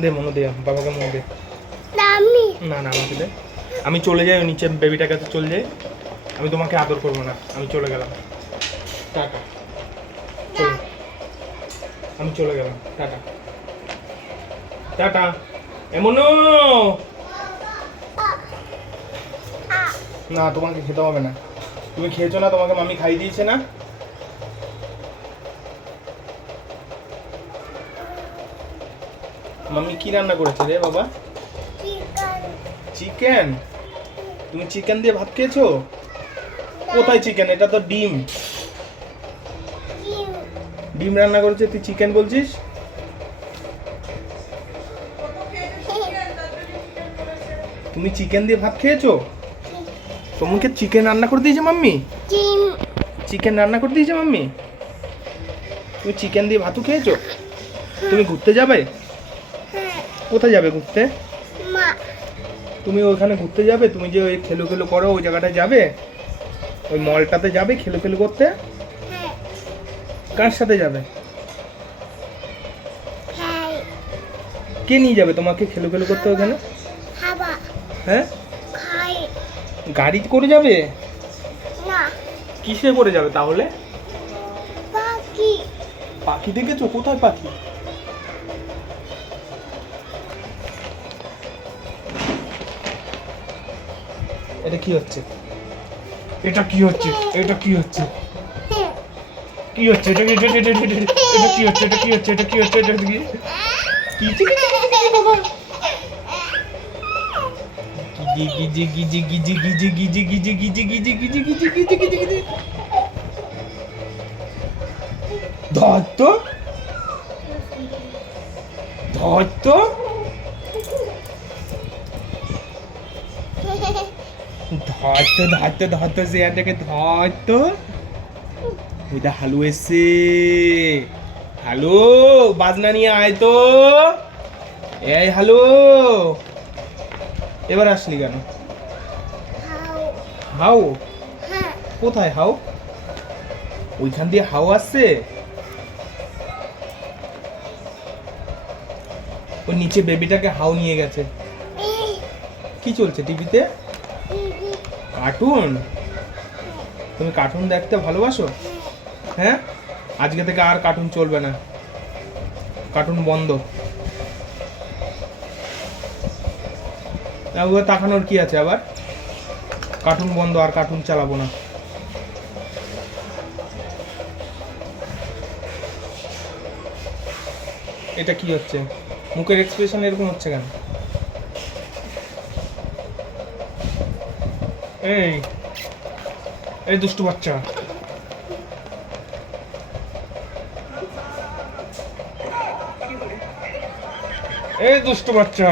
দে মনে দে, বাবাকে মনে দে। না না আমাকে দে। আমি চলে যাই, ওই নিচে বেবিটার কাছে চলে যাই। আমি তোমাকে আদর করবো না, আমি চলে গেলাম। টাটা। আমি চলে গেলাম, টাটা টাটা। এমন না, তোমাকে খেতে হবে না। তুমি খেয়েছো না, তোমাকে মামি খাইয়ে দিয়েছে না? মাম্মি কি রান্না করেছে রে বাবা? চিকেন। তুমি চিকেন দিয়ে ভাত খেয়েছো? কোথায় চিকেন? এটা তো ডিম। ডিম রান্না করেছে, তুই চিকেন বলছিস? তুমি চিকেন দিয়ে ভাত খেয়েছো? তোমাকে চিকেন রান্না করে দিয়েছে মাম্মি? চিকেন রান্না করে দিয়েছে মাম্মি? তুমি চিকেন দিয়ে ভাতও খেয়েছো? তুমি ঘুরতে যাবে? কোথায় যাবে ঘুরতে? তুমি ওইখানে ঘুরতে যাবে? তুমি যে ওই খেলো খেলো করো ওই জায়গাটায় যাবে? ওই মলটাতে যাবে খেলো খেলো করতে? কার সাথে যাবে? কে নিয়ে যাবে তোমাকে খেলো খেলো করতে ওখানে? হ্যাঁ, গাড়ি করে যাবে? কিসে করে যাবে তাহলে? পাখি দেখেছো? কোথায় পাখি? এটা কি হচ্ছে? এটা কি হচ্ছে? এটা কি হচ্ছে? কি হচ্ছে? এটা কি হচ্ছে? এটা কি হচ্ছে? এটা কি হচ্ছে? এটা কি হচ্ছে? এটা কি? গিজি গিজি গিজি গিজি গিজি গিজি গিজি গিজি গিজি গিজি গিজি গিজি গিজি। ধর তো, ধর তো, ধর তো, ধর তো, ধর তো, চেয়ারটাকে ধর তো। ওইটা হালু এসছে। হ্যালো, বাজনা নিয়ে আয় তো। এই হ্যালো, এবার আসলি কেন? হাউ? কোথায় হাউ? ওইখান দিয়ে হাউ আসছে? ওই নিচে বেবিটাকে হাউ নিয়ে গেছে। কি চলছে টিভিতে? কার্টুন? তুমি কার্টুন দেখতে ভালোবাসো? হ্যাঁ, আজকে থেকে আর কার্টুন চলবে না, কার্টুন বন্ধ। তাকানোর কি আছে আবার? কার্টুন বন্ধ, আর কার্টুন চালাবো না। এটা কি হচ্ছে? মুখের এক্সপ্রেশন এরকম হচ্ছে কেন? এই এই দুষ্টু বাচ্চা, এই দুষ্টু বাচ্চা।